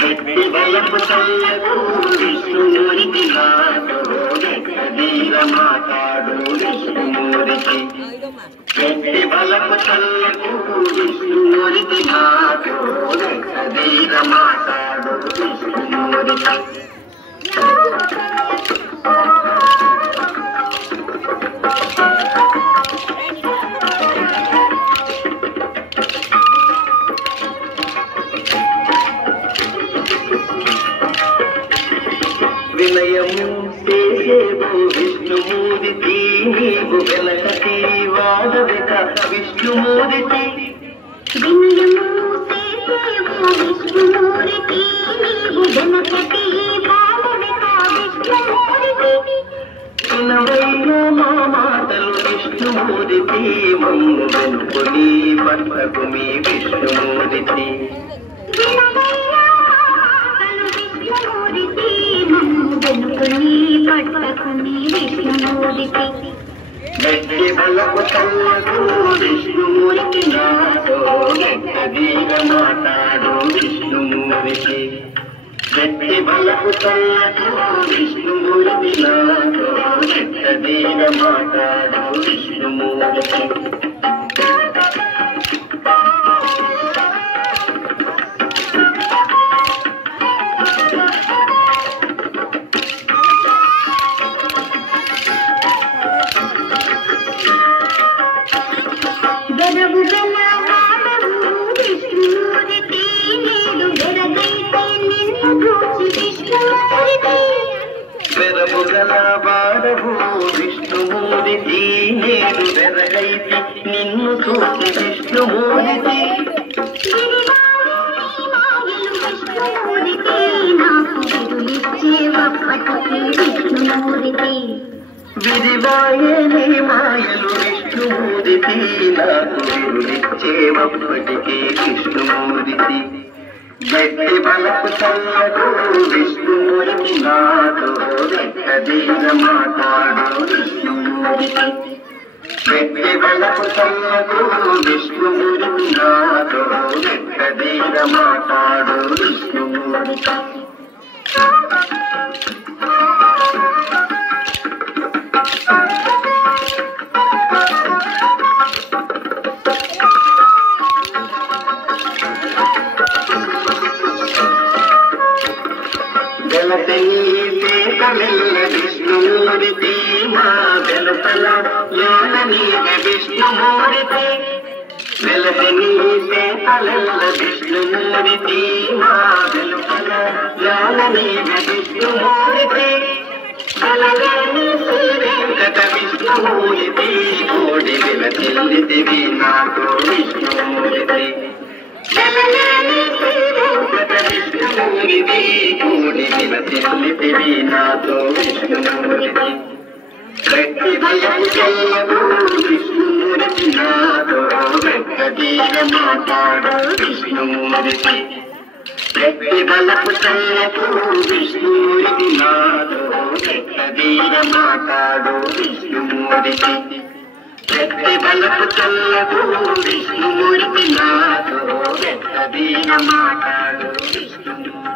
గట్టి బలపు చల్లకు విష్ణుమూర్తి నాతో వీర మాట్లాడు విష్ణుమూర్తి. గట్టి బలపు చల్లకు విష్ణుమూర్తి నాతో వీర మాట్లాడు విష్ణుమూర్తి. వినయము చేసేవు విష్ణుమూర్తి నీవు వెనకటి వాడవిక విష్ణుమూర్తి. వినయము చేసేవు విష్ణుమూర్తి నీవు వెనకటి వాడవిక విష్ణుమూర్తి. వినవయ్య మా మాటలు విష్ణుమూర్తి మమ్ము వెనుకొని పట్టకు మీ విష్ణుమూర్తి. గట్టి బలపు చల్లకు విష్ణుమూర్తి నాతో వీర మాట్లాడు విష్ణుమూర్తి. గట్టి బలపు చల్లకు విష్ణుమూర్తి నాతో వీర మాట్లాడు విష్ణుమూర్తి. వెరముగల వాడవు విష్ణుమూర్తి నేడు వెరగైతి నిన్ను చూసి విష్ణుమూర్తి. విరివాయే నీ మాయలు విష్ణుమూర్తి నాకు విరులిచ్చేవప్పటికీ విష్ణుమూర్తి. గట్టి బలపు చల్లకు విష్ణుమూర్తి నాతో వీర మాట్లాడు విష్ణుమూర్తి. గట్టి బలపు చల్లకు విష్ణుమూర్తి నాతో వీర మాట్లాడు విష్ణుమూర్తి. విష్ణుమూర్తి మా వెలుపల లోన నీవే విష్ణుమూర్తి. వెలసని పేపలల్ల విష్ణుమూర్తి మా వెలుపల లోన నీవే విష్ణుమూర్తి. కలగాని శ్రీవేంకట విష్ణుమూర్తి కోడి వెలసిల్లితివి నాతో విష్ణుమూర్తి. కలగాని శ్రీవేంకట విష్ణుమూర్తి కోడి వెలసిల్లితివి నాతో విష్ణుమూర్తి. గట్టి బలపు చల్లకు విష్ణుమూర్తి నాతో వీర మాట్లాడు విష్ణుమూర్తి. గట్టి బలపు చల్లకు విష్ణుమూర్తి నాతో వీర మాట్లాడు విష్ణుమూర్తి. గట్టి బలపు చల్లకు విష్ణుమూర్తి నాతో వీర మాట్లాడు విష్ణుమూర్తి.